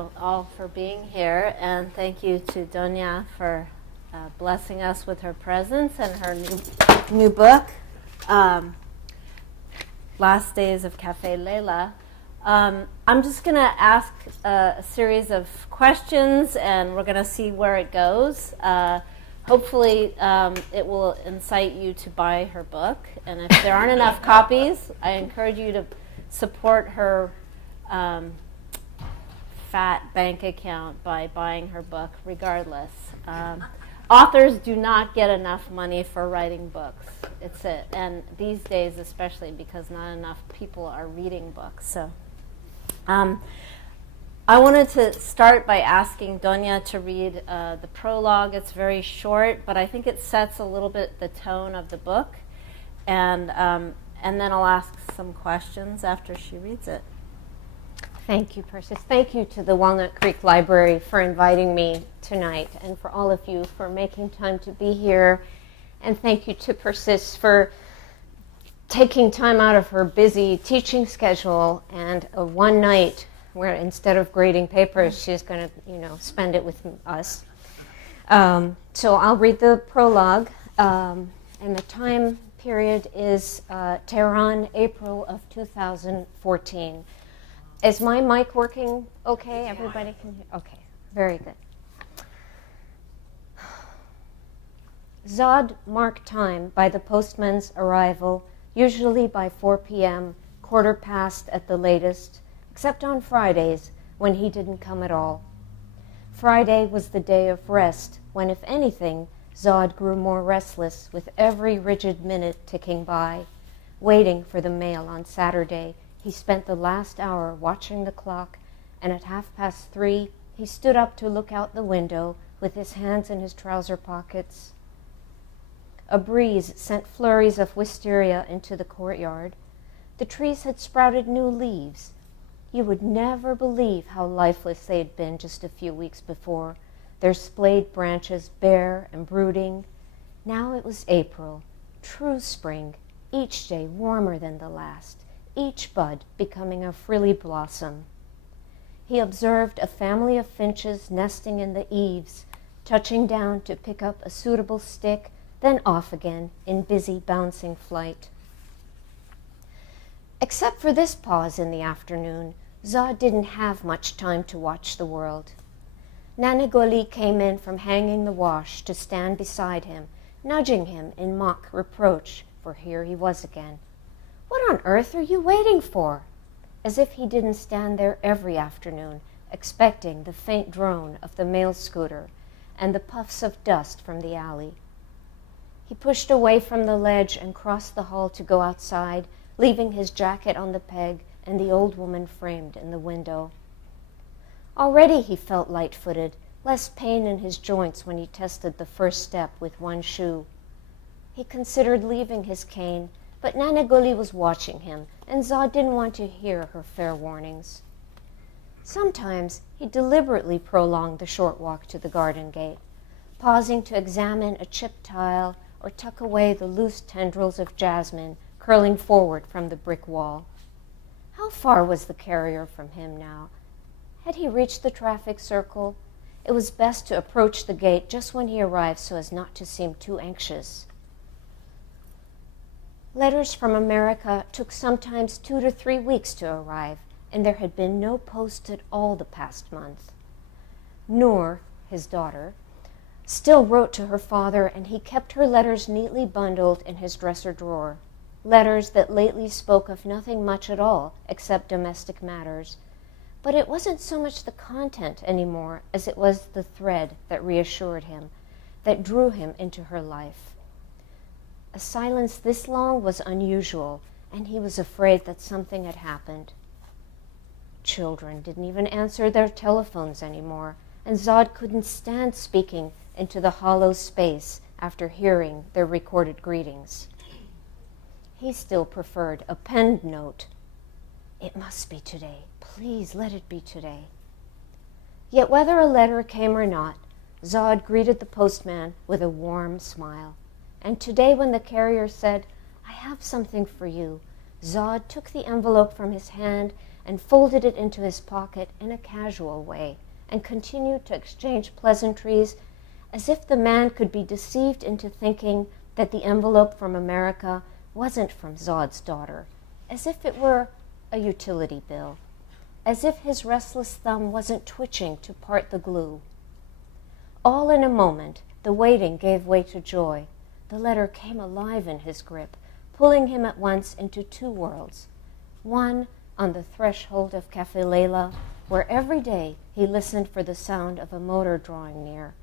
you all for being here, and thank you to Donia for blessing us with her presence and her new book, Last Days of Café, Leila. I'm just going to ask a series of questions, and we're going to see where it goes. Hopefully, it will incite you to buy her book, and if there aren't enough copies, I encourage you to support her fat bank account by buying her book regardless. Authors do not get enough money for writing books. It's it. And these days especially, because not enough people are reading books. So I wanted to start by asking Donia to read the prologue. It's very short, but I think it sets a little bit the tone of the book. And then I'll ask some questions after she reads it. Thank you, Persis. Thank you to the Walnut Creek Library for inviting me tonight, and for all of you for making time to be here. And thank you to Persis for taking time out of her busy teaching schedule and a one night where instead of grading papers, she's going to, spend it with us. So I'll read the prologue, and the time period is Tehran, April of 2014. Is my mic working okay? Everybody can hear? Okay, very good. Zod marked time by the postman's arrival, usually by 4 p.m., quarter past at the latest, except on Fridays, when he didn't come at all. Friday was the day of rest, when, if anything, Zod grew more restless with every rigid minute ticking by. Waiting for the mail on Saturday, he spent the last hour watching the clock, and at 3:30, he stood up to look out the window with his hands in his trouser pockets. A breeze sent flurries of wisteria into the courtyard. The trees had sprouted new leaves. You would never believe how lifeless they had been just a few weeks before, their splayed branches bare and brooding. Now it was April, true spring, each day warmer than the last, each bud becoming a frilly blossom. He observed a family of finches nesting in the eaves, touching down to pick up a suitable stick, then off again in busy bouncing flight. Except for this pause in the afternoon, Zod didn't have much time to watch the world. Nanagoli came in from hanging the wash to stand beside him, nudging him in mock reproach, for here he was again. "What on earth are you waiting for?" As if he didn't stand there every afternoon, expecting the faint drone of the mail scooter and the puffs of dust from the alley. He pushed away from the ledge and crossed the hall to go outside, leaving his jacket on the peg and the old woman framed in the window. Already he felt light-footed, less pain in his joints when he tested the first step with one shoe. He considered leaving his cane, but Nanagoli was watching him, and Zod didn't want to hear her fair warnings. Sometimes he deliberately prolonged the short walk to the garden gate, pausing to examine a chipped tile or tuck away the loose tendrils of jasmine curling forward from the brick wall. How far was the carrier from him now? Had he reached the traffic circle? It was best to approach the gate just when he arrived so as not to seem too anxious. Letters from America took sometimes 2 to 3 weeks to arrive, and there had been no post at all the past month. Noor, his daughter, still wrote to her father, and he kept her letters neatly bundled in his dresser drawer, letters that lately spoke of nothing much at all except domestic matters. But it wasn't so much the content anymore as it was the thread that reassured him, that drew him into her life. A silence this long was unusual, and he was afraid that something had happened. Children didn't even answer their telephones anymore, and Zod couldn't stand speaking into the hollow space after hearing their recorded greetings. He still preferred a penned note. "It must be today. Please let it be today." Yet whether a letter came or not, Zod greeted the postman with a warm smile. And today when the carrier said, "I have something for you," Zod took the envelope from his hand and folded it into his pocket in a casual way, and continued to exchange pleasantries as if the man could be deceived into thinking that the envelope from America wasn't from Zod's daughter, as if it were a utility bill, as if his restless thumb wasn't twitching to part the glue. All in a moment, the waiting gave way to joy. The letter came alive in his grip, pulling him at once into two worlds. One on the threshold of Café Leila, where every day he listened for the sound of a motor drawing near,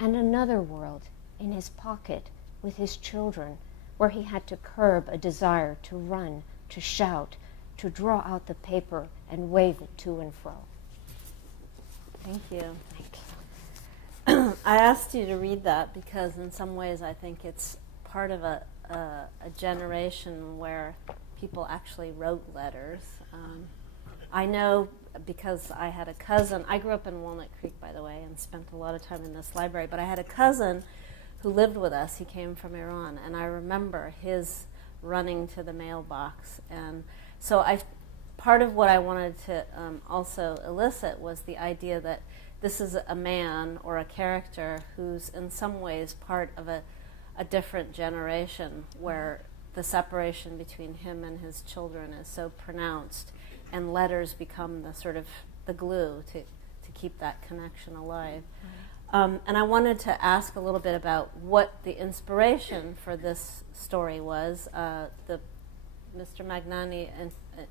and another world in his pocket with his children, where he had to curb a desire to run, to shout, to draw out the paper and wave it to and fro. Thank you. Thank you. I asked you to read that because in some ways I think it's part of a generation where people actually wrote letters. I know because I had a cousin. I grew up in Walnut Creek, by the way, and spent a lot of time in this library, but I had a cousin who lived with us. He came from Iran, and I remember his running to the mailbox. And so part of what I wanted to also elicit was the idea that this is a man or a character who's in some ways part of a different generation where the separation between him and his children is so pronounced, and letters become the sort of the glue to keep that connection alive. And I wanted to ask a little bit about what the inspiration for this story was. Mr. Magnani,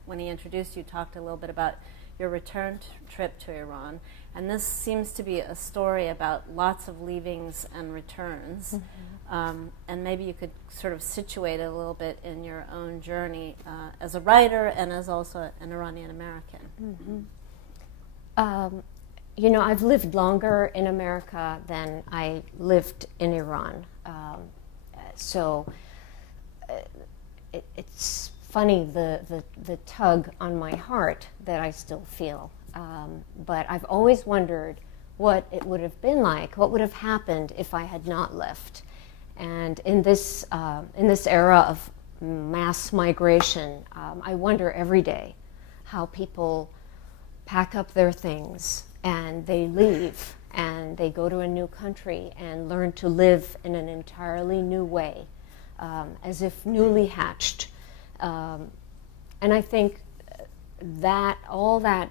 when he introduced you, talked a little bit about your return trip to Iran. And this seems to be a story about lots of leavings and returns. Mm-hmm. And maybe you could sort of situate it a little bit in your own journey as a writer and as also an Iranian American. Mm-hmm. I've lived longer in America than I lived in Iran. It's funny, the tug on my heart that I still feel. But I've always wondered what it would have been like, what would have happened if I had not left. And in this era of mass migration, I wonder every day how people pack up their things and they leave and they go to a new country and learn to live in an entirely new way, as if newly hatched. And I think that all that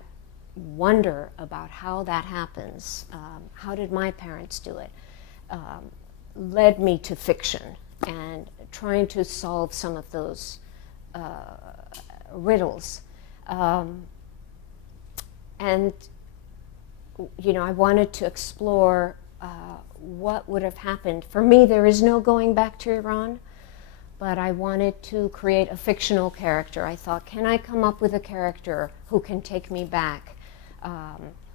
wonder about how that happens, how did my parents do it, led me to fiction and trying to solve some of those riddles. And I wanted to explore what would have happened. For me, there is no going back to Iran, but I wanted to create a fictional character. I thought, can I come up with a character who can take me back,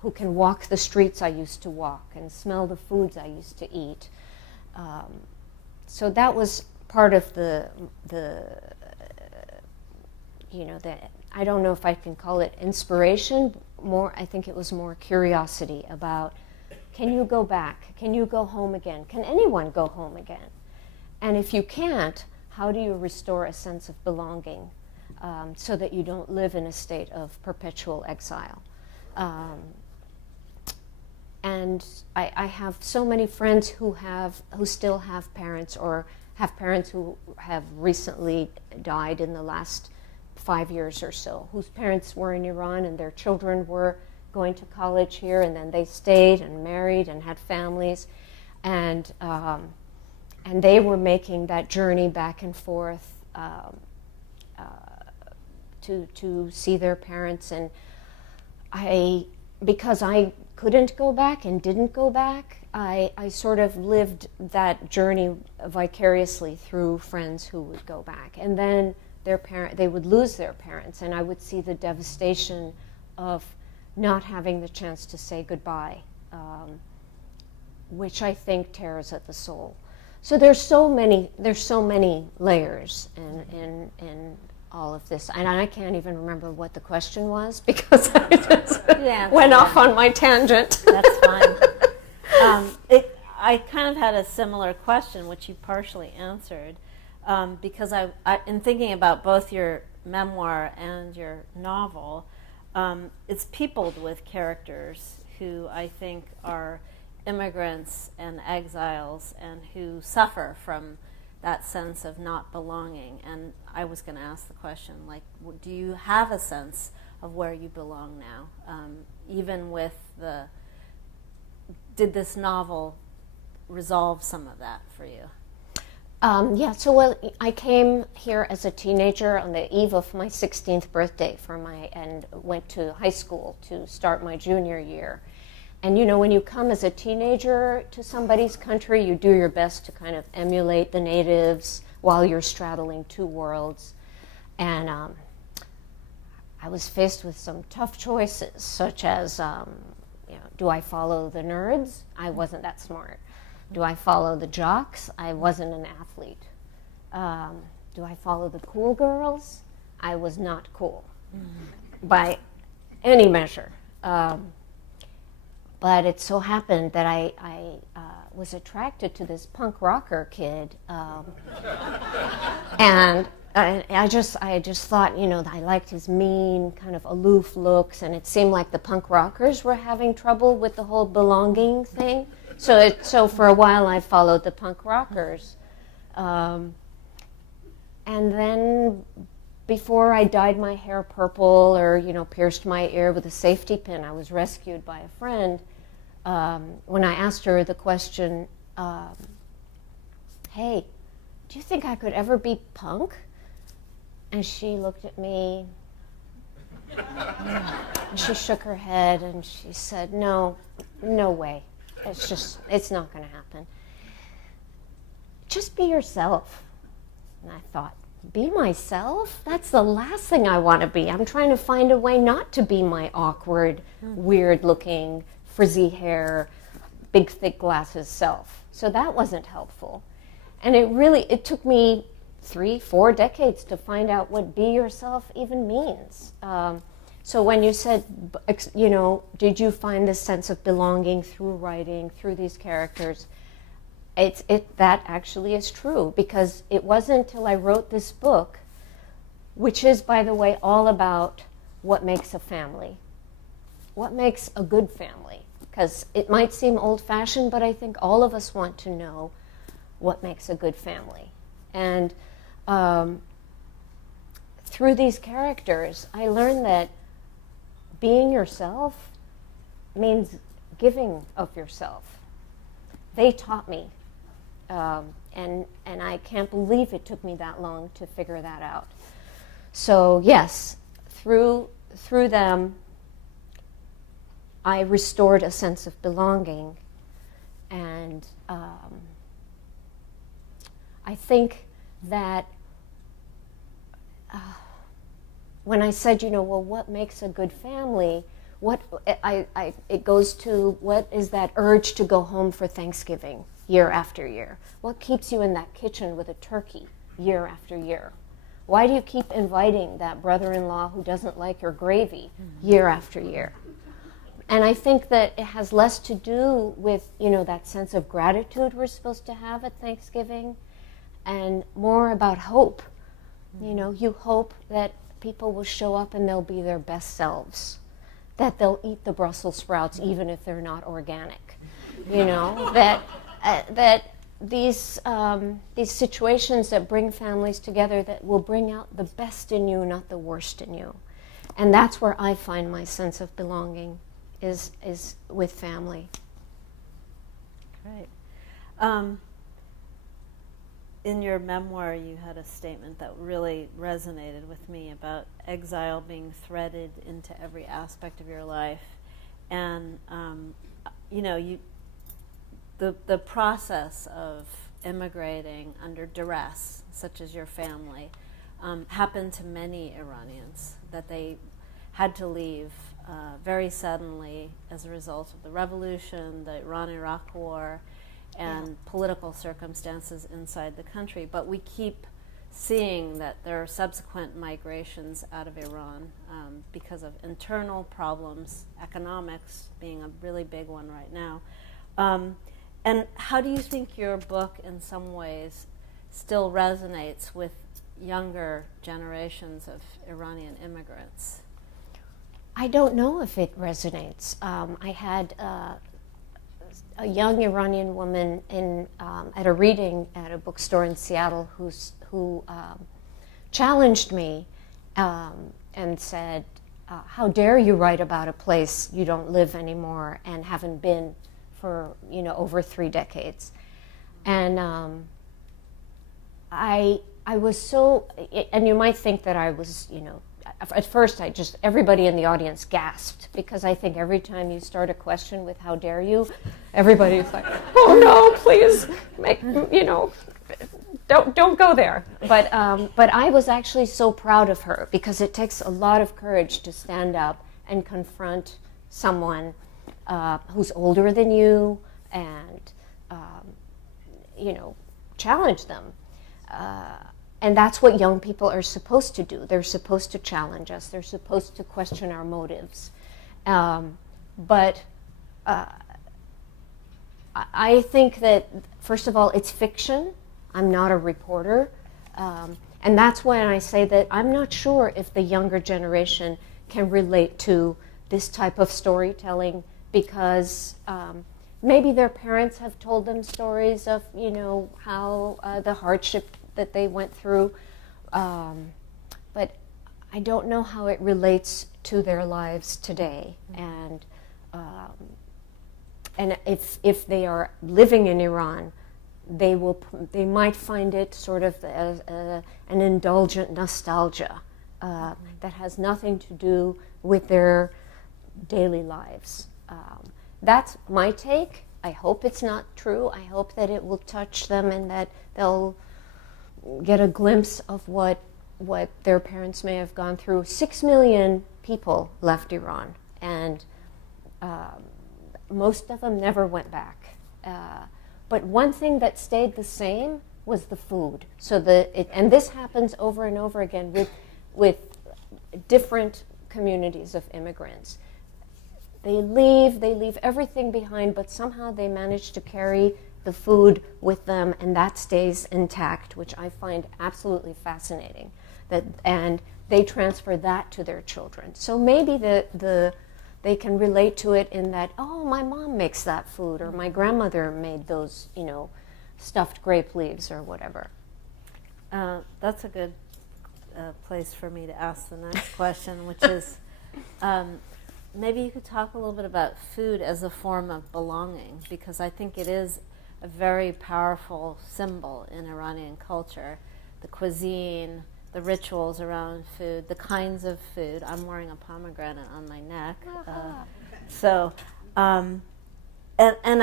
who can walk the streets I used to walk and smell the foods I used to eat? So that was part of the I don't know if I can call it inspiration. I think it was more curiosity about, can you go back? Can you go home again? Can anyone go home again? And if you can't, how do you restore a sense of belonging so that you don't live in a state of perpetual exile? And I have so many friends who still have parents or have parents who have recently died in the last 5 years or so, whose parents were in Iran and their children were going to college here, and then they stayed and married and had families, and they were making that journey back and forth to see their parents. And because I couldn't go back and didn't go back, I sort of lived that journey vicariously through friends who would go back, and then they would lose their parents, and I would see the devastation of not having the chance to say goodbye, which I think tears at the soul. So there's so many layers in all of this, and I can't even remember what the question was because I just went off on my tangent. That's fine. I kind of had a similar question, which you partially answered. Because in thinking about both your memoir and your novel, it's peopled with characters who I think are immigrants and exiles and who suffer from that sense of not belonging. And I was going to ask the question, like, do you have a sense of where you belong now? Even with did this novel resolve some of that for you? I came here as a teenager on the eve of my 16th birthday and went to high school to start my junior year. And when you come as a teenager to somebody's country, you do your best to kind of emulate the natives while you're straddling two worlds. And I was faced with some tough choices, such as, do I follow the nerds? I wasn't that smart. Do I follow the jocks? I wasn't an athlete. Do I follow the cool girls? I was not cool by any measure. But it so happened that I was attracted to this punk rocker kid, and I just thought, I liked his mean, kind of aloof looks, and it seemed like the punk rockers were having trouble with the whole belonging thing. So for a while I followed the punk rockers, and then before I dyed my hair purple or pierced my ear with a safety pin, I was rescued by a friend. When I asked her the question, "Hey, do you think I could ever be punk?" And she looked at me, and she shook her head, and she said, "No way. It's not going to happen. Just be yourself." And I thought, be myself? That's the last thing I want to be. I'm trying to find a way not to be my awkward, weird-looking, frizzy hair, big, thick glasses self. So that wasn't helpful. And it took me 3-4 decades to find out what be yourself even means. So when you said, did you find this sense of belonging through writing, through these characters? That actually is true, because it wasn't until I wrote this book, which is, by the way, all about what makes a family, what makes a good family. Because it might seem old-fashioned, but I think all of us want to know what makes a good family. And through these characters, I learned that being yourself means giving of yourself. They taught me. And I can't believe it took me that long to figure that out. So yes, through them, I restored a sense of belonging, and I think that when I said, what makes a good family? It goes to what is that urge to go home for Thanksgiving year after year? What keeps you in that kitchen with a turkey year after year? Why do you keep inviting that brother-in-law who doesn't like your gravy year after year? And I think that it has less to do with, that sense of gratitude we're supposed to have at Thanksgiving, and more about hope. You hope that people will show up and they'll be their best selves, that they'll eat the Brussels sprouts even if they're not organic, that these situations that bring families together, that will bring out the best in you, not the worst in you. And that's where I find my sense of belonging, is with family. Great. In your memoir, you had a statement that really resonated with me about exile being threaded into every aspect of your life. And, the process of immigrating under duress, such as your family, happened to many Iranians, that they had to leave very suddenly as a result of the revolution, the Iran-Iraq war, and political circumstances inside the country. But we keep seeing that there are subsequent migrations out of Iran because of internal problems, economics being a really big one right now. And how do you think your book, in some ways, still resonates with younger generations of Iranian immigrants? I don't know if it resonates. I had a young Iranian woman at a reading at a bookstore in Seattle who challenged me and said, how dare you write about a place you don't live anymore and haven't been for over 3 decades. And I was so, and you might think that I was, at first everybody in the audience gasped, because I think every time you start a question with how dare you, everybody's like, oh no, please, don't go there. But I was actually so proud of her, because it takes a lot of courage to stand up and confront someone who's older than you and, challenge them. And that's what young people are supposed to do. They're supposed to challenge us. They're supposed to question our motives. But I think that, first of all, it's fiction. I'm not a reporter. And that's when I say that I'm not sure if the younger generation can relate to this type of storytelling, because maybe their parents have told them stories of, how the hardship that they went through, but I don't know how it relates to their lives today. And if they are living in Iran, they might find it sort of as an indulgent nostalgia that has nothing to do with their daily lives. That's my take. I hope it's not true. I hope that it will touch them and that they'll get a glimpse of what their parents may have gone through. 6 million people left Iran, and most of them never went back. But one thing that stayed the same was the food. So and this happens over and over again with different communities of immigrants. They leave everything behind, but somehow they manage to carry the food with them, and that stays intact, which I find absolutely fascinating. And they transfer that to their children. So maybe they can relate to it in that, oh, my mom makes that food, or my grandmother made those, stuffed grape leaves or whatever. That's a good place for me to ask the next question, which is, maybe you could talk a little bit about food as a form of belonging, because I think it is a very powerful symbol in Iranian culture. The cuisine, the rituals around food, the kinds of food. I'm wearing a pomegranate on my neck. And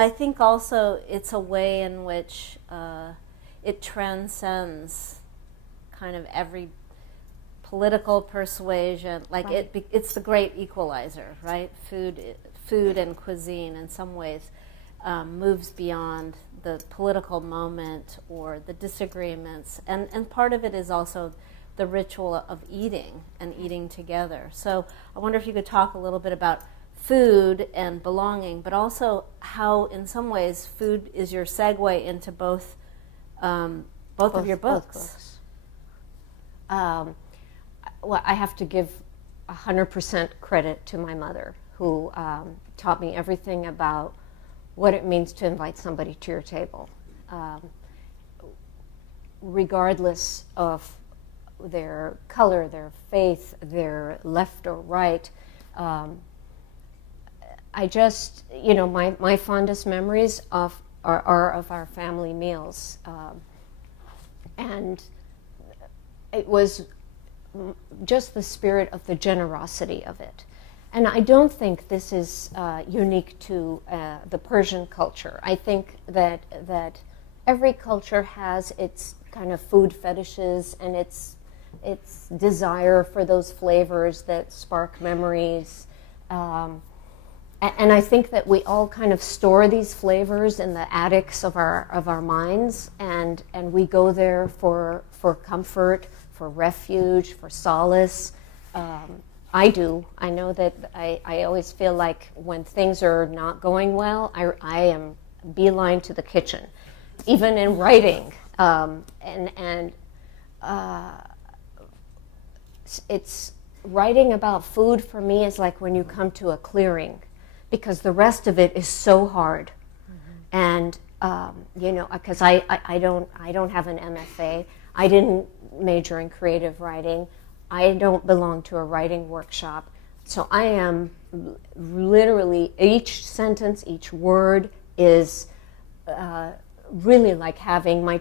I think also it's a way in which it transcends kind of every political persuasion. Like right. It's the great equalizer, right? Food and cuisine in some ways moves beyond the political moment or the disagreements. And part of it is also the ritual of eating and eating together. So I wonder if you could talk a little bit about food and belonging, but also how, in some ways, food is your segue into both of your books. Well, I have to give 100% credit to my mother, who taught me everything about what it means to invite somebody to your table, regardless of their color, their faith, their left or right. I just, my fondest memories are of our family meals. And it was just the spirit of the generosity of it. And I don't think this is unique to the Persian culture. I think that every culture has its kind of food fetishes and its desire for those flavors that spark memories. And I think that we all kind of store these flavors in the attics of our minds, and we go there for comfort, for refuge, for solace. I do. I know that I always feel like when things are not going well, I am beeline to the kitchen, even in writing. writing about food for me is like when you come to a clearing, because the rest of it is so hard. And because I don't have an MFA. I didn't major in creative writing. I don't belong to a writing workshop. So I am literally, each sentence, each word is really like having my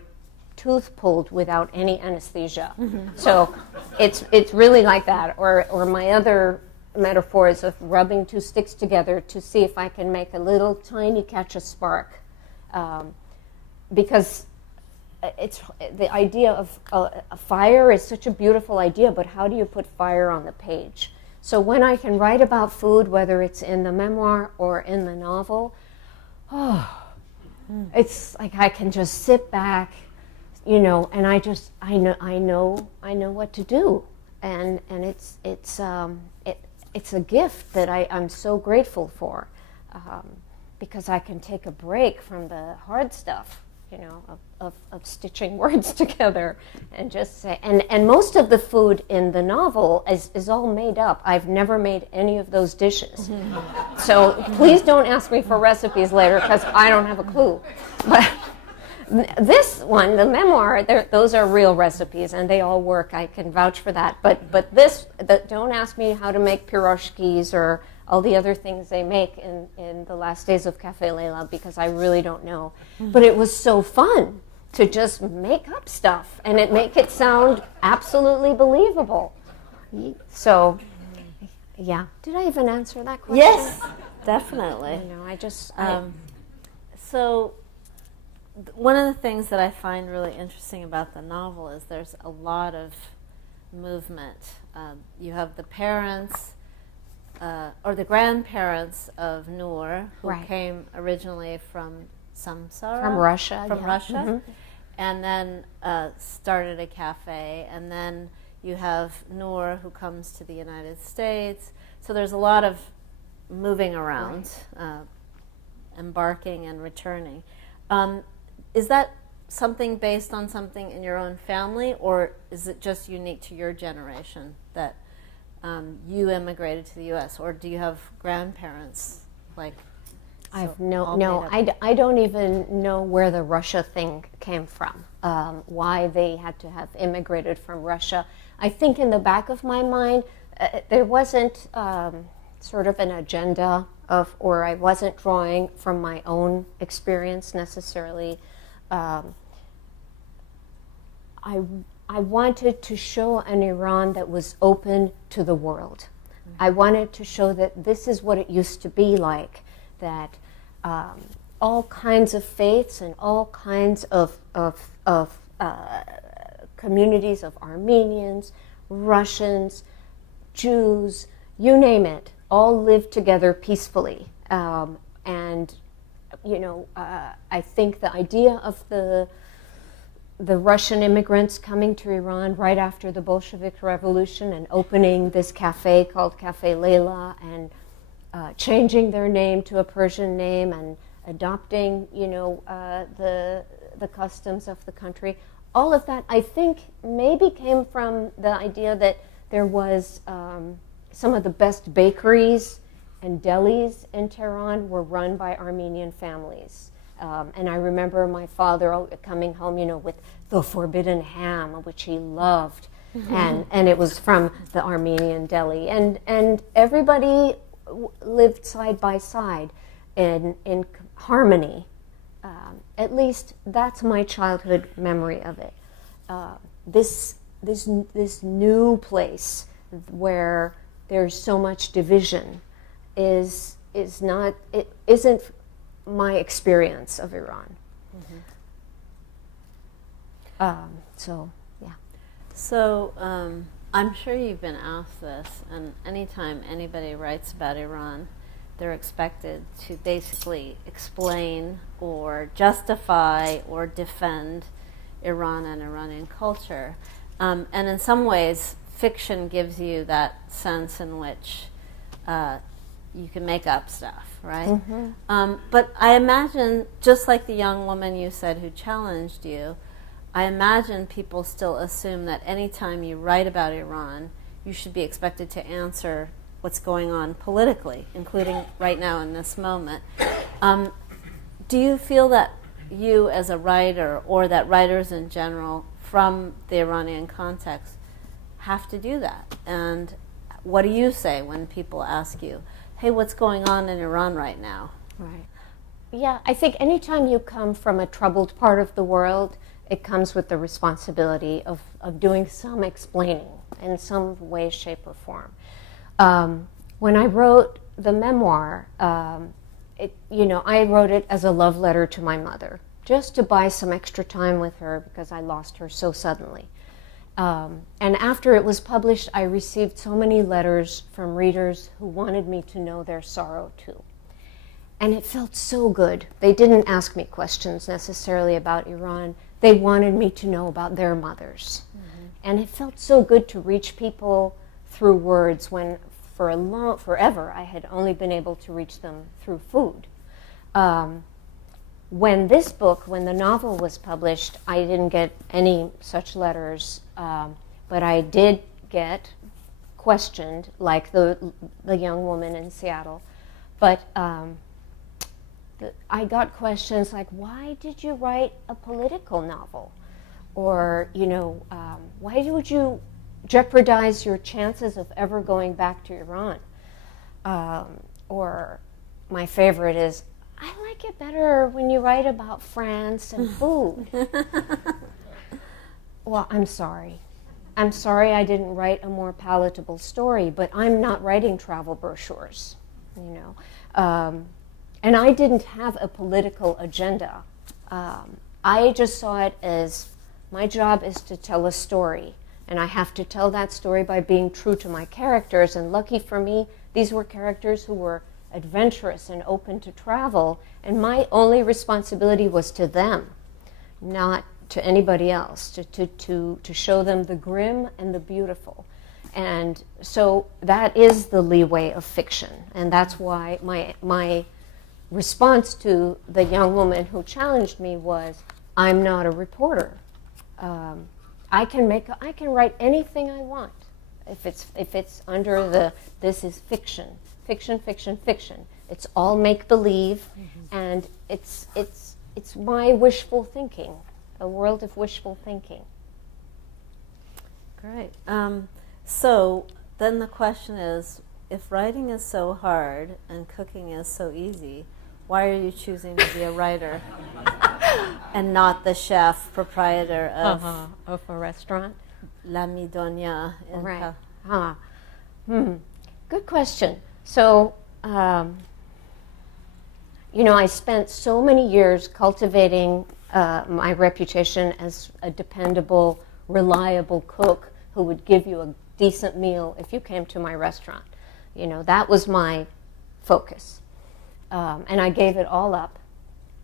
tooth pulled without any anesthesia. So it's really like that. Or my other metaphors of rubbing two sticks together to see if I can make a little tiny catch a spark. Because it's the idea of a fire is such a beautiful idea, but how do you put fire on the page? So when I can write about food, whether it's in the memoir or in the novel, it's like I can just sit back, and I know what to do, and it's a gift that I'm so grateful for, because I can take a break from the hard stuff, of stitching words together and just say, and most of the food in the novel is all made up. I've never made any of those dishes. So please don't ask me for recipes later, because I don't have a clue. But this one, the memoir, those are real recipes and they all work. I can vouch for that. But don't ask me how to make piroshkis or all the other things they make in the last days of Café Leila, because I really don't know. But it was so fun to just make up stuff and make it sound absolutely believable. So, yeah. Did I even answer that question? Yes, definitely. So one of the things that I find really interesting about the novel is there's a lot of movement. You have the parents, or the grandparents of Noor, who came originally from Samsara. From Russia. From Russia. And then started a cafe. And then you have Noor, who comes to the United States. So there's a lot of moving around, embarking and returning. Is that something based on something in your own family, or is it just unique to your generation that you immigrated to the U.S., or do you have grandparents like? I don't even know where the Russia thing came from. Why they had to have immigrated from Russia. I think in the back of my mind, there wasn't sort of an agenda or I wasn't drawing from my own experience necessarily. I wanted to show an Iran that was open to the world. I wanted to show that this is what it used to be like, that all kinds of faiths and all kinds of communities of Armenians, Russians, Jews, you name it, all live together peacefully. And I think the idea of the Russian immigrants coming to Iran right after the Bolshevik Revolution and opening this cafe called Café Leila and changing their name to a Persian name and adopting, the customs of the country. All of that, I think, maybe came from the idea that there was some of the best bakeries and delis in Tehran were run by Armenian families. And I remember my father coming home, with the forbidden ham, which he loved, and it was from the Armenian deli. And everybody lived side by side in harmony. At least that's my childhood memory of it. This new place where there's so much division isn't my experience of Iran. So I'm sure you've been asked this, and anytime anybody writes about Iran, they're expected to basically explain or justify or defend Iran and Iranian culture. And in some ways, fiction gives you that sense in which you can make up stuff, right? But I imagine, just like the young woman you said who challenged you, I imagine people still assume that anytime you write about Iran, you should be expected to answer what's going on politically, including right now in this moment. Do you feel that you as a writer, or that writers in general from the Iranian context, have to do that? And what do you say when people ask you, hey, what's going on in Iran right now? Right. Yeah, I think anytime you come from a troubled part of the world, it comes with the responsibility of doing some explaining in some way, shape, or form. When I wrote the memoir, I wrote it as a love letter to my mother, just to buy some extra time with her because I lost her so suddenly. And after it was published, I received so many letters from readers who wanted me to know their sorrow too. And it felt so good. They didn't ask me questions necessarily about Iran. They wanted me to know about their mothers. Mm-hmm. And it felt so good to reach people through words when forever I had only been able to reach them through food. When the novel was published, I didn't get any such letters, but I did get questioned, like the young woman in Seattle. But I got questions like, why did you write a political novel? Or, why would you jeopardize your chances of ever going back to Iran? Or my favorite is, I like it better when you write about France and food. Well, I'm sorry. I'm sorry I didn't write a more palatable story, but I'm not writing travel brochures, And I didn't have a political agenda. I just saw it as my job is to tell a story, and I have to tell that story by being true to my characters. And lucky for me, these were characters who were adventurous and open to travel, and my only responsibility was to them, not to anybody else, to show them the grim and the beautiful. And so that is the leeway of fiction, and that's why my response to the young woman who challenged me was, I'm not a reporter. I can write anything I want if it's under this is fiction. It's all make believe, mm-hmm. and it's my wishful thinking, a world of wishful thinking. Great. So then the question is, if writing is so hard and cooking is so easy, why are you choosing to be a writer and not the chef proprietor of a restaurant? L'Ami Donia in Right. Good question. So, I spent so many years cultivating my reputation as a dependable, reliable cook who would give you a decent meal if you came to my restaurant. That was my focus. And I gave it all up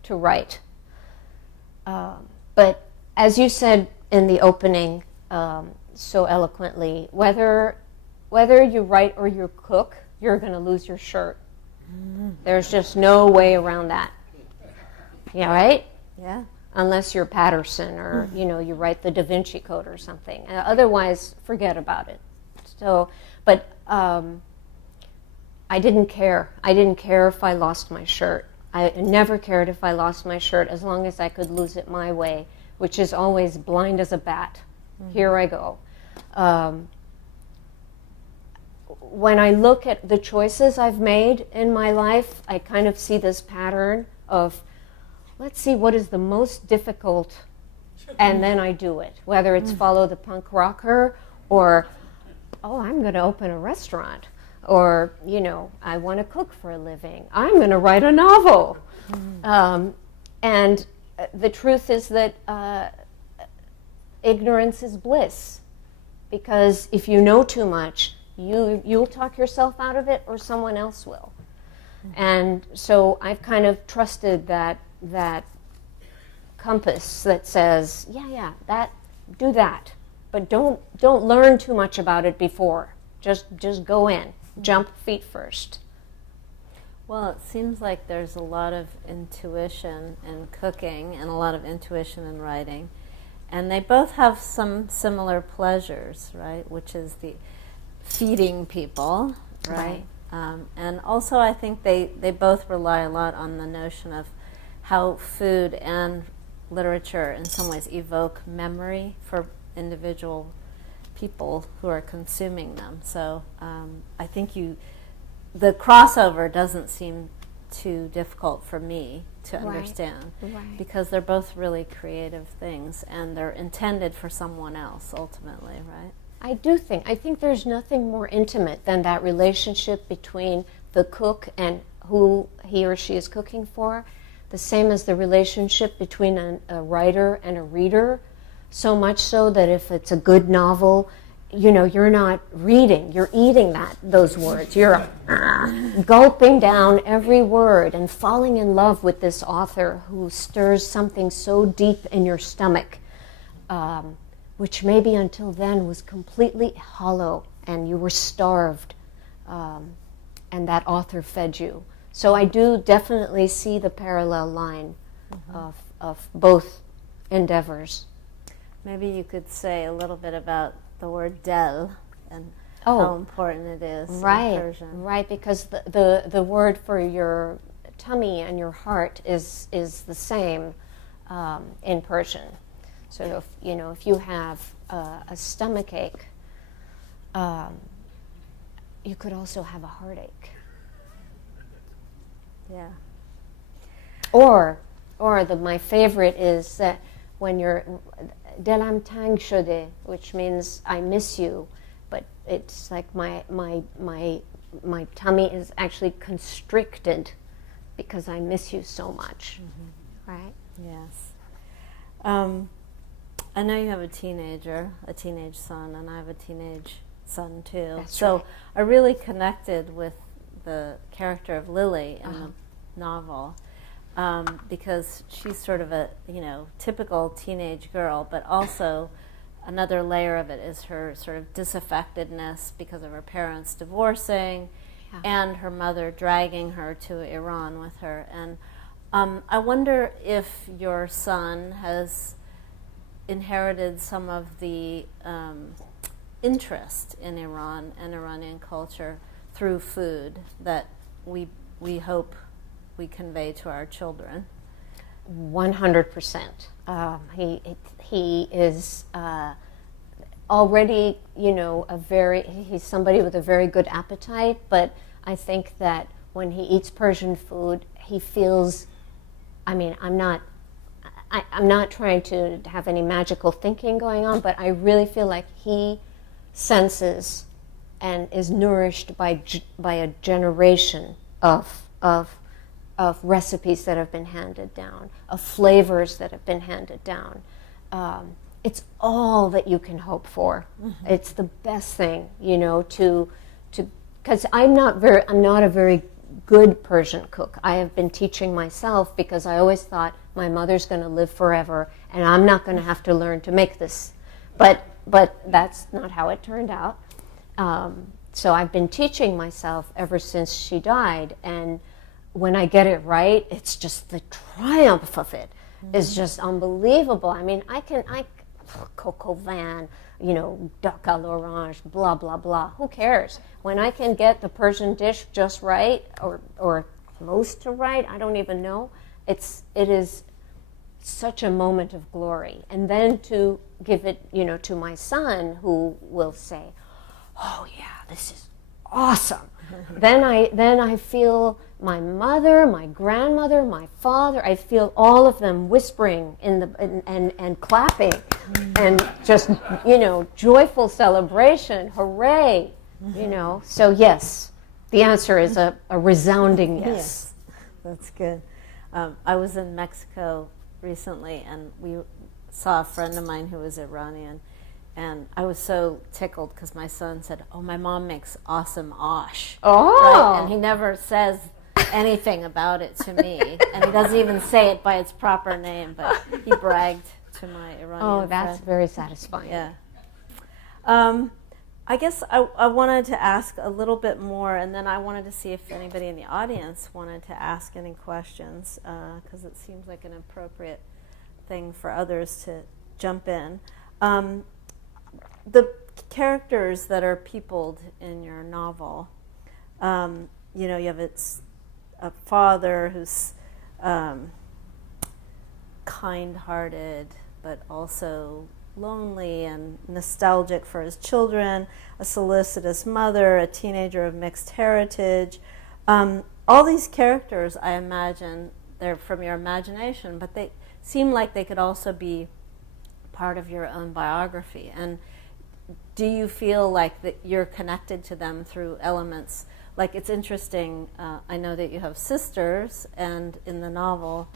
to write. But as you said in the opening so eloquently, whether you write or you cook, you're going to lose your shirt. Mm. There's just no way around that. Yeah, right? Yeah. Unless you're Patterson or, you write the Da Vinci Code or something. Otherwise, forget about it. So, but I didn't care. I didn't care if I lost my shirt. I never cared if I lost my shirt as long as I could lose it my way, which is always blind as a bat. Mm-hmm. Here I go. When I look at the choices I've made in my life, I kind of see this pattern of, let's see what is the most difficult, and then I do it. Whether it's follow the punk rocker or, I'm going to open a restaurant. Or, I want to cook for a living. I'm going to write a novel. Mm. And the truth is that ignorance is bliss. Because if you know too much, you'll talk yourself out of it or someone else will. Mm. And so I've kind of trusted that compass that says, do that. But don't learn too much about it before. Just go in. Jump feet first. Well, it seems like there's a lot of intuition in cooking and a lot of intuition in writing. And they both have some similar pleasures, right? Which is feeding people, right? And also I think they both rely a lot on the notion of how food and literature in some ways evoke memory for individual people who are consuming them. So I think the crossover doesn't seem too difficult for me to understand, because they're both really creative things and they're intended for someone else ultimately, right? I think there's nothing more intimate than that relationship between the cook and who he or she is cooking for, the same as the relationship between a writer and a reader, so much so that if it's a good novel, you're not reading, you're eating those words. You're gulping down every word and falling in love with this author who stirs something so deep in your stomach, which maybe until then was completely hollow and you were starved, and that author fed you. So I do definitely see the parallel line of both endeavors. Maybe you could say a little bit about the word del and how important it is in Persian. Right, because the word for your tummy and your heart is the same in Persian. So if you have a stomach ache, you could also have a heartache. Yeah. Or my favorite is that when you're delam tang shode, which means I miss you, but it's like my tummy is actually constricted because I miss you so much. Right? Yes. I know you have a teenage son, and I have a teenage son too. That's so right. I really connected with the character of Lily in the novel, because she's sort of a typical teenage girl, but also another layer of it is her sort of disaffectedness because of her parents divorcing, and her mother dragging her to Iran with her. And I wonder if your son has inherited some of the interest in Iran and Iranian culture through food that we hope we convey to our children. 100%. He is already, he's somebody with a very good appetite, but I think that when he eats Persian food, he feels, I'm not trying to have any magical thinking going on, but I really feel like he senses and is nourished by a generation of recipes that have been handed down, of flavors that have been handed down. It's all that you can hope for. It's the best thing, because I'm not a very good Persian cook. I have been teaching myself because I always thought my mother's going to live forever and I'm not going to have to learn to make this. But that's not how it turned out. So I've been teaching myself ever since she died, and when I get it right, it's just the triumph of it is just unbelievable. Coco van, duck à l'orange, blah, blah, blah. Who cares? When I can get the Persian dish just right or close to right, I don't even know. It is such a moment of glory. And then to give it, to my son, who will say, "Oh yeah, this is awesome." Then I feel my mother, my grandmother, my father. I feel all of them whispering and clapping, and just joyful celebration, hooray! So yes, the answer is a resounding yes. That's good. I was in Mexico recently, and we saw a friend of mine who was Iranian. And I was so tickled because my son said, "Oh, my mom makes awesome osh." Oh. Right? And he never says anything about it to me. And he doesn't even say it by its proper name, but he bragged to my Iranian Oh, that's friend. very satisfying. Yeah. I guess I wanted to ask a little bit more, and then I wanted to see if anybody in the audience wanted to ask any questions, because it seems like an appropriate thing for others to jump in. The characters that are peopled in your novel. You know, you have a father who's kind-hearted, but also lonely and nostalgic for his children, a solicitous mother, a teenager of mixed heritage. All these characters, I imagine, they're from your imagination, but they seem like they could also be part of your own biography. And do you feel like that you're connected to them through elements? Like, it's interesting, I know that you have sisters, and in the novel,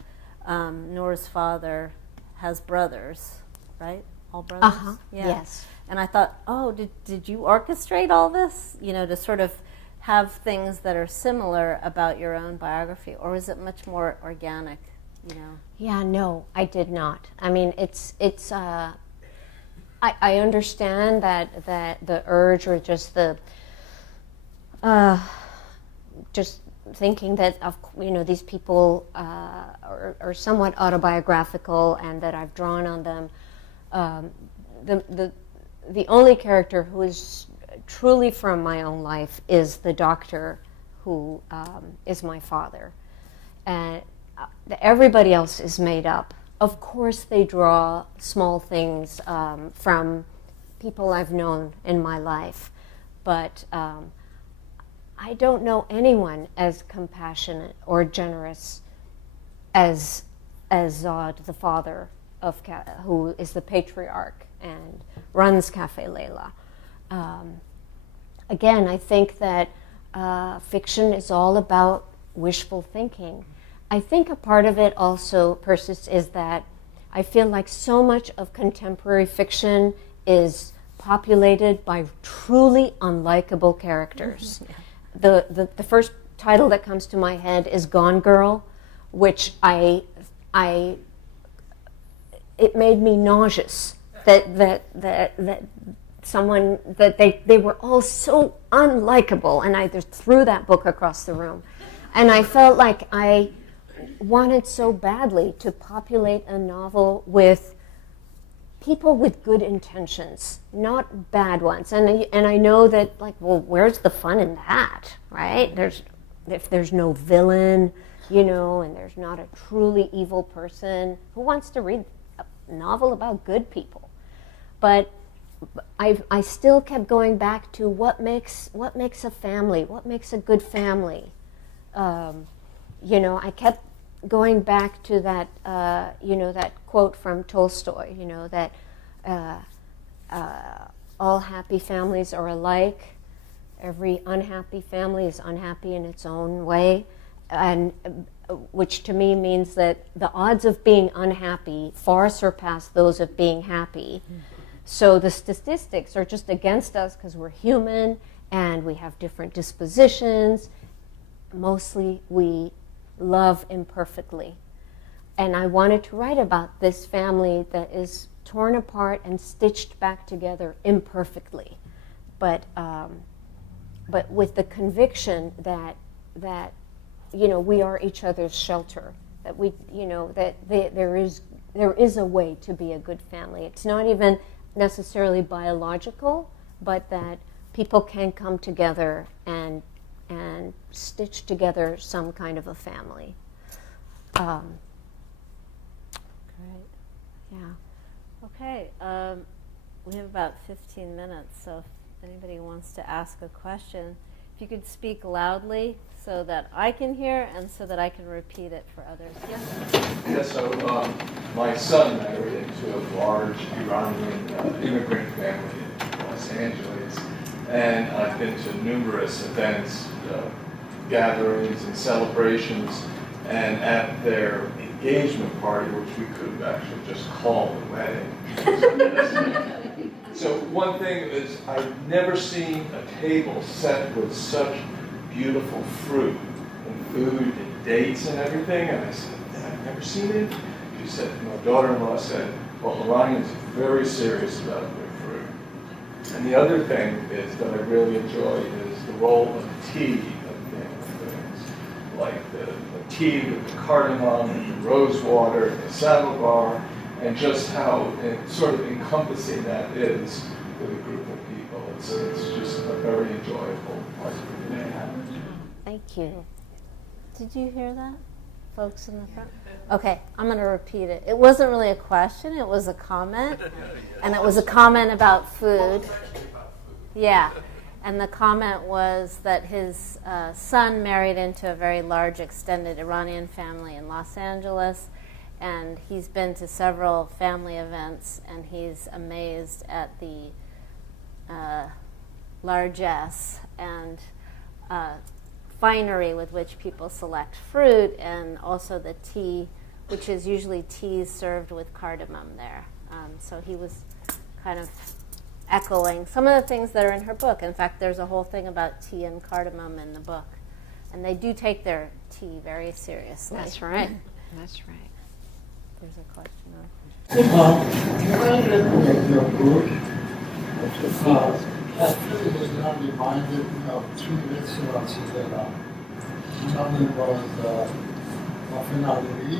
Noor's father has brothers, right? All brothers? Uh-huh. Yeah. Yes. And I thought, oh, did you orchestrate all this? You know, to sort of have things that are similar about your own biography, or is it much more organic, you know? Yeah, no, I did not. I mean, I understand that the urge, or just the just thinking that, you know, these people are somewhat autobiographical, and that I've drawn on them. The only character who is truly from my own life is the doctor, who is my father, and everybody else is made up. Of course, they draw small things from people I've known in my life, but I don't know anyone as compassionate or generous as Zod, the father of who is the patriarch and runs Café Leila. Again, I think that fiction is all about wishful thinking. I think a part of it also, Persis, is that I feel like so much of contemporary fiction is populated by truly unlikable characters. Yeah. The first title that comes to my head is Gone Girl, which it made me nauseous that they were all so unlikable, and I just threw that book across the room. And I felt like I wanted so badly to populate a novel with people with good intentions, not bad ones. And I know that, like, well, where's the fun in that, right? If there's no villain, you know, and there's not a truly evil person, who wants to read a novel about good people? But I still kept going back to what makes a family, what makes a good family. You know, I kept going back to that, you know, that quote from Tolstoy, you know, that all happy families are alike. Every unhappy family is unhappy in its own way, and which to me means that the odds of being unhappy far surpass those of being happy. So the statistics are just against us because we're human and we have different dispositions. Mostly we love imperfectly. And I wanted to write about this family that is torn apart and stitched back together imperfectly, but with the conviction that you know, we are each other's shelter, that we, you know, that there is a way to be a good family. It's not even necessarily biological, but that people can come together and stitch together some kind of a family. Great. Yeah. Okay, we have about 15 minutes, so if anybody wants to ask a question, if you could speak loudly so that I can hear and so that I can repeat it for others. Yes? Yes, so my son married into a large Iranian immigrant family in Los Angeles, and I've been to numerous events, gatherings and celebrations, and at their engagement party, which we could actually just call a wedding. So one thing is, I've never seen a table set with such beautiful fruit and food and dates and everything. And I said, I've never seen it. She said, my daughter-in-law said, well, Iranians are very serious about their fruit. And the other thing is that I really enjoy is the role of tea like the tea with the cardamom and the rose water and the samovar, and just how sort of encompassing that is with a group of people. people. It's just a very enjoyable part of the day. Thank you. Did you hear that, folks in the front? Okay, I'm going to repeat it. It wasn't really a question, it was a comment. And it was a comment about food. Yeah. And the comment was that his son married into a very large, extended Iranian family in Los Angeles. And he's been to several family events, and he's amazed at the largesse and finery with which people select fruit, and also the tea, which is usually tea served with cardamom there. So he was kind of echoing some of the things that are in her book. In fact, there's a whole thing about tea and cardamom in the book. And they do take their tea very seriously. That's right. That's right. There's a question on. When I read your book, Café was now reminded me of three restaurants in Tehran. One of them was Café Naderi,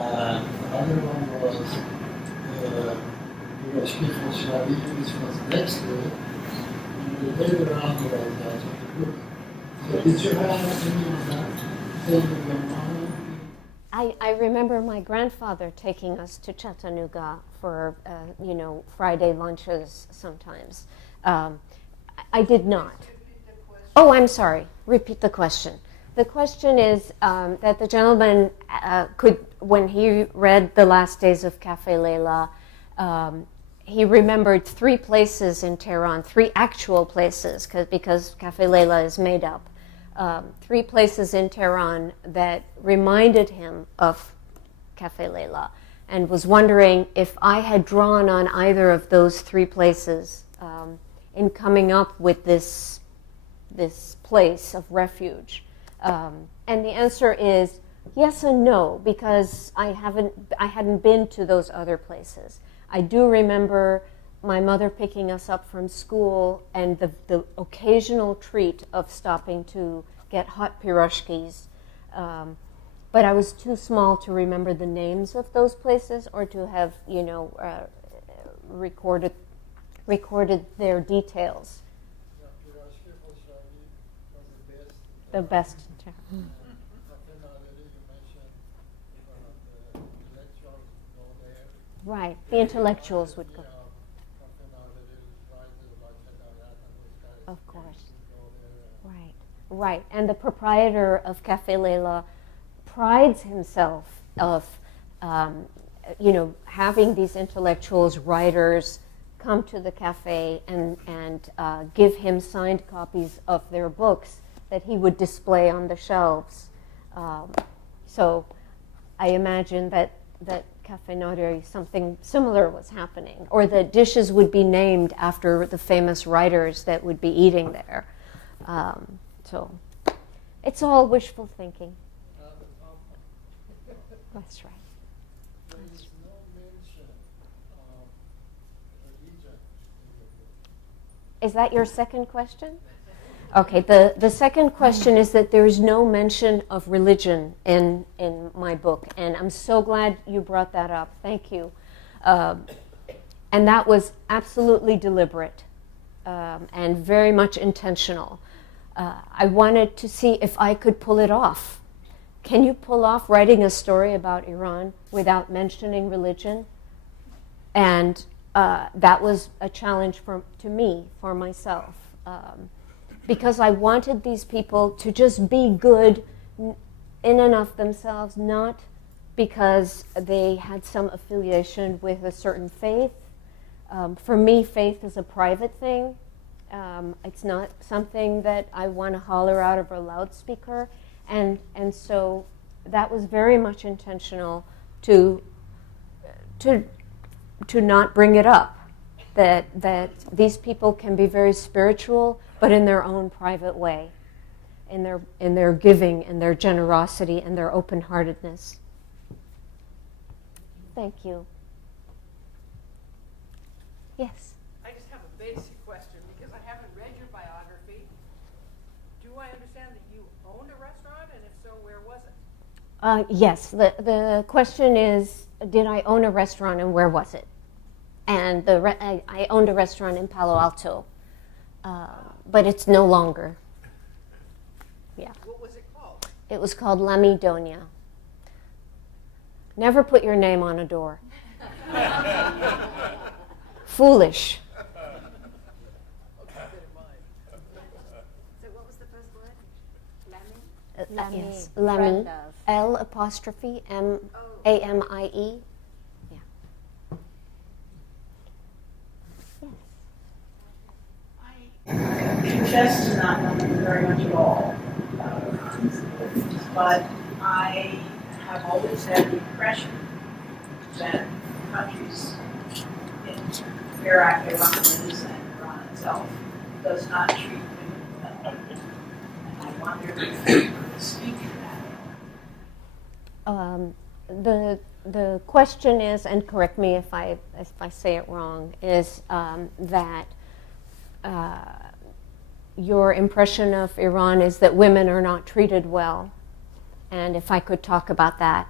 and the other one was Rashki Khoshravi, which was next to it, and later on was that in the book. So did you have any of that thing in your mind? I remember my grandfather taking us to Chattanooga for, Friday lunches sometimes. I did not. Oh, I'm sorry. Repeat the question. The question is that the gentleman could, when he read The Last Days of Café Leila, he remembered three places in Tehran, three actual places, because Café Leila is made up. Three places in Tehran that reminded him of Café Leila, and was wondering if I had drawn on either of those three places in coming up with this place of refuge. And the answer is yes and no, because I hadn't been to those other places. I do remember my mother picking us up from school, and the occasional treat of stopping to get hot piroshkis. But I was too small to remember the names of those places or to have, recorded their details. The best. Right, the intellectuals would go. Of course. Right. And the proprietor of Café Leila prides himself of, having these intellectuals, writers, come to the cafe and give him signed copies of their books that he would display on the shelves. So I imagine that Café Naderi, something similar was happening, or the dishes would be named after the famous writers that would be eating there. So it's all wishful thinking. That's right. There is no mention of religion in the book. Is that your second question? Okay, the second question is that there is no mention of religion in my book, and I'm so glad you brought that up. Thank you. And that was absolutely deliberate and very much intentional. I wanted to see if I could pull it off. Can you pull off writing a story about Iran without mentioning religion? And that was a challenge to me, for myself. Because I wanted these people to just be good in and of themselves, not because they had some affiliation with a certain faith. For me, faith is a private thing. It's not something that I want to holler out of a loudspeaker. And so that was very much intentional to not bring it up. That these people can be very spiritual, but in their own private way, in their giving and their generosity and their open-heartedness. Thank you. Yes? I just have a basic question because I haven't read your biography. Do I understand that you owned a restaurant, and if so, where was it? Yes. The question is, did I own a restaurant and where was it? And I owned a restaurant in Palo Alto, but it's no longer. Yeah. What was it called? It was called Donia. Never put your name on a door. Foolish. So what was the first word? Yes, Brenda. Lemmy. L''MAMIE. Yeah. I confess to not knowing very much at all, but I have always had the impression that countries in Iraq, Iran is, and Iran itself does not treat women well. And I wonder if you could speak to that. The question is, and correct me if I say it wrong, is that your impression of Iran is that women are not treated well, and if I could talk about that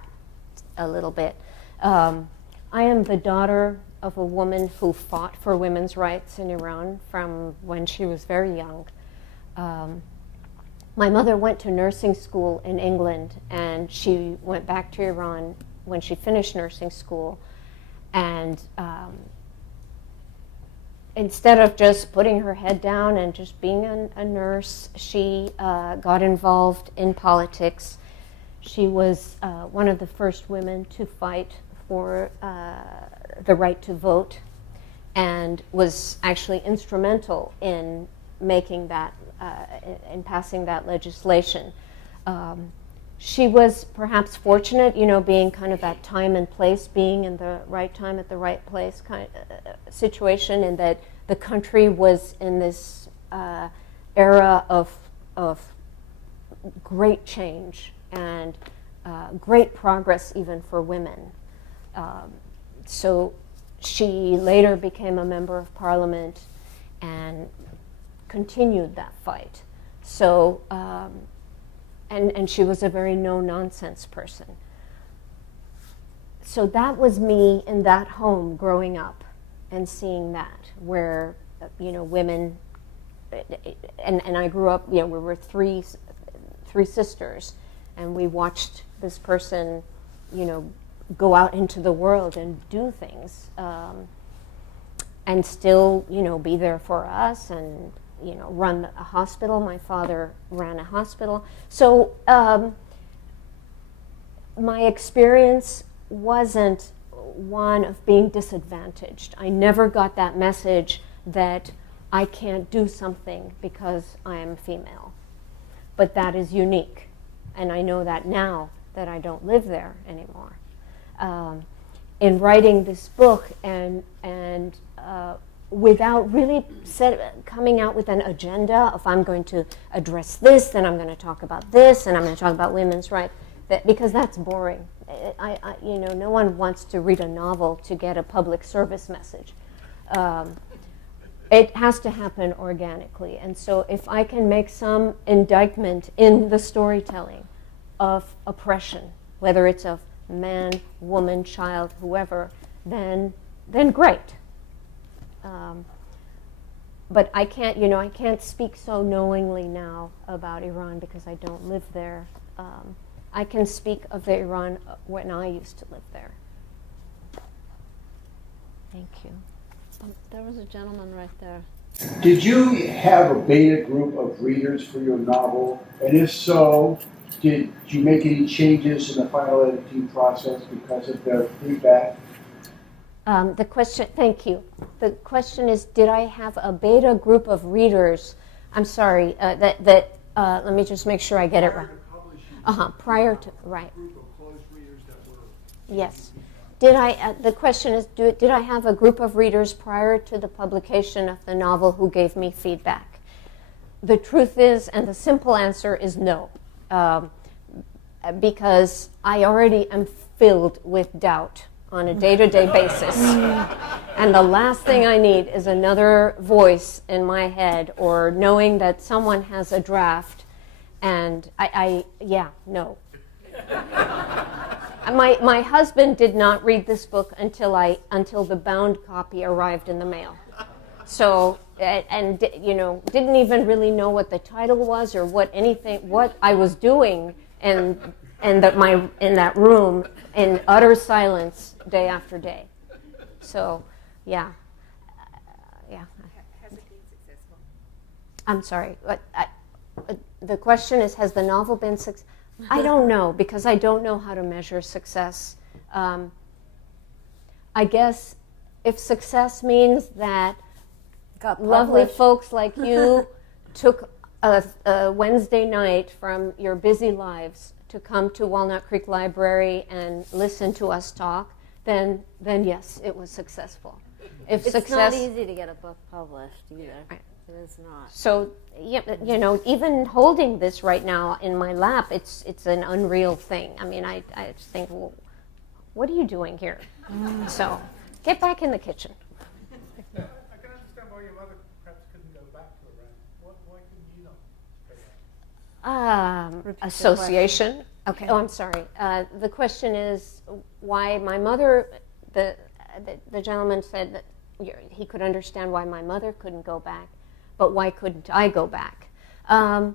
a little bit. I am the daughter of a woman who fought for women's rights in Iran from when she was very young. My mother went to nursing school in England, and she went back to Iran when she finished nursing school. And instead of just putting her head down and just being a nurse, she got involved in politics. She was one of the first women to fight for the right to vote, and was actually instrumental in making that, in passing that legislation. She was perhaps fortunate, being kind of that time and place, being in the right time at the right place kind of situation, in that the country was in this era of great change and great progress even for women. So she later became a member of parliament and continued that fight. So, and she was a very no-nonsense person. So that was me in that home growing up and seeing that, where, women, and I grew up, we were three sisters, and we watched this person, go out into the world and do things, and still, be there for us and, run a hospital. My father ran a hospital. So my experience wasn't one of being disadvantaged. I never got that message that I can't do something because I am female. But that is unique. And I know that now that I don't live there anymore. In writing this book and without really coming out with an agenda of I'm going to address this, then I'm going to talk about this, and I'm going to talk about women's rights, because that's boring. No one wants to read a novel to get a public service message. It has to happen organically. And so if I can make some indictment in the storytelling of oppression, whether it's of man, woman, child, whoever, then great. But I can't speak so knowingly now about Iran because I don't live there. I can speak of the Iran when I used to live there. Thank you. There was a gentleman right there. Did you have a beta group of readers for your novel? And if so, did you make any changes in the final editing process because of their feedback? The question, thank you. The question is, did I have a beta group of readers? I'm sorry, let me just make sure I get it right. Prior to, right. Group of close readers that were. Yes. Did I, the question is, did I have a group of readers prior to the publication of the novel who gave me feedback? The truth is, and the simple answer is no, because I already am filled with doubt on a day-to-day basis. And the last thing I need is another voice in my head or knowing that someone has a draft and no. My husband did not read this book until the bound copy arrived in the mail. So, didn't even really know what the title was or what I was doing in that room in utter silence day after day. So, yeah. Has it been successful? I'm sorry. The question is, has the novel been successful? I don't know, because I don't know how to measure success. I guess if success means that lovely folks like you took a Wednesday night from your busy lives to come to Walnut Creek Library and listen to us talk, then yes, it was successful. If It's not easy to get a book published either. Right. It is not. So, even holding this right now in my lap, it's an unreal thing. I mean, I just think, well, what are you doing here? So, get back in the kitchen. I can understand why your mother perhaps couldn't go back to Iran. Why couldn't you not go back? Repeat the Association. Okay. Oh, I'm sorry. The question is why my mother. The gentleman said that he could understand why my mother couldn't go back, but why couldn't I go back? I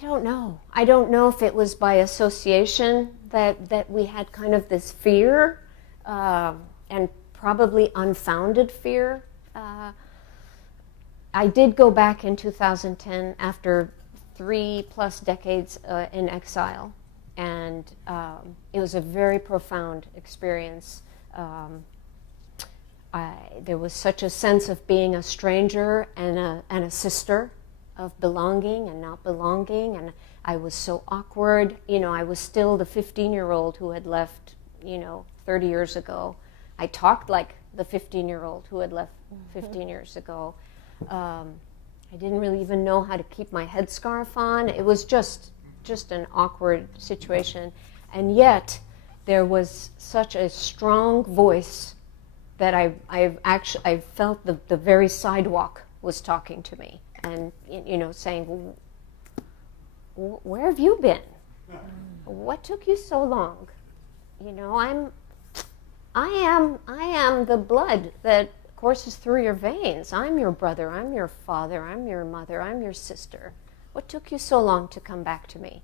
don't know. I don't know if it was by association that we had kind of this fear, and probably unfounded fear. I did go back in 2010 after 3+ decades in exile, and it was a very profound experience. There was such a sense of being a stranger and a sister, of belonging and not belonging, and I was so awkward. I was still the 15-year-old who had left, 30 years ago. I talked like the 15-year-old who had left 15 years ago. I didn't really even know how to keep my headscarf on. It was just an awkward situation, and yet there was such a strong voice that I felt the very sidewalk was talking to me, and saying, where have you been? What took you so long? I am the blood that courses through your veins. I'm your brother, I'm your father, I'm your mother, I'm your sister. What took you so long to come back to me?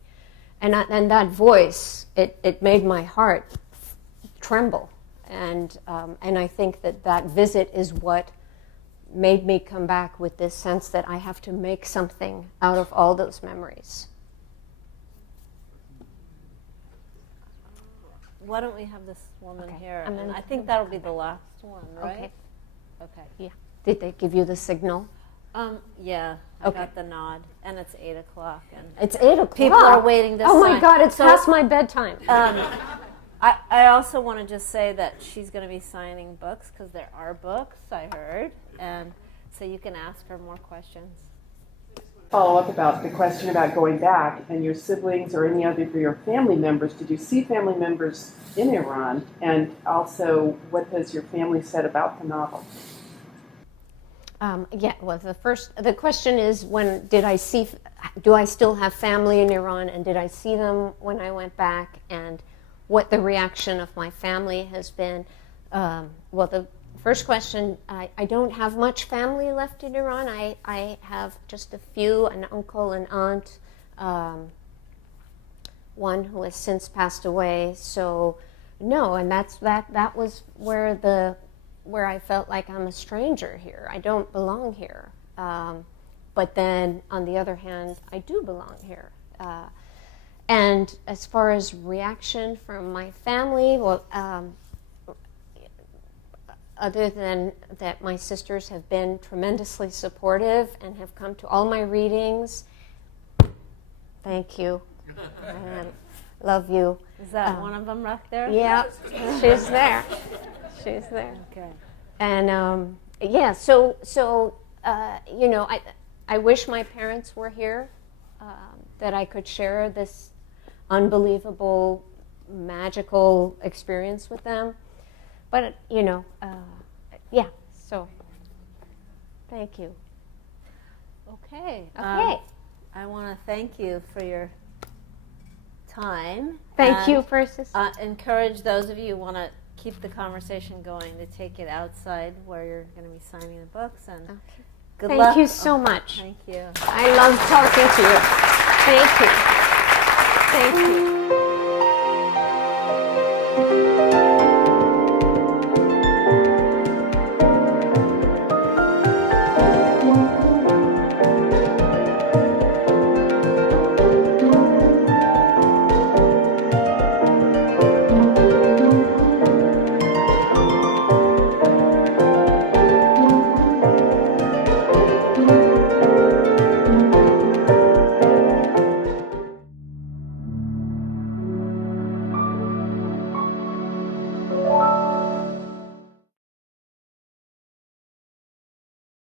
And that voice, it made my heart tremble. And I think that visit is what made me come back with this sense that I have to make something out of all those memories. Why don't we have this woman Okay. here? And then- And I think that'll be the last one, right? Okay. Okay. Yeah. Did they give you the signal? Yeah, I Okay. got the nod, and it's 8:00, and It's 8:00. people are waiting to Oh my sign. God! It's So, past my bedtime. I also want to just say that she's going to be signing books, because there are books, I heard, and so you can ask her more questions. Follow up about the question about going back and your siblings or any other of your family members. Did you see family members in Iran? And also, what has your family said about the novel? Well, the question is, do I still have family in Iran, and did I see them when I went back, and what the reaction of my family has been. Well, the first question, I don't have much family left in Iran. I have just a few, an uncle, an aunt, one who has since passed away. So, no, and that was where I felt like I'm a stranger here. I don't belong here. But then, on the other hand, I do belong here. And as far as reaction from my family, well, other than that, my sisters have been tremendously supportive and have come to all my readings. Thank you. I love you. Is that one of them right there? Yeah, she's there. She's there. Okay. And yeah, so I wish my parents were here, that I could share this unbelievable, magical experience with them. But yeah. So, thank you. Okay. Okay. I want to thank you for your time. Thank you, And, Persis. encourage those of you who want to keep the conversation going to take it outside where you're going to be signing the books. And Okay. good Thank luck. you so much. Thank you. I love talking to you. Thank you. Thank you.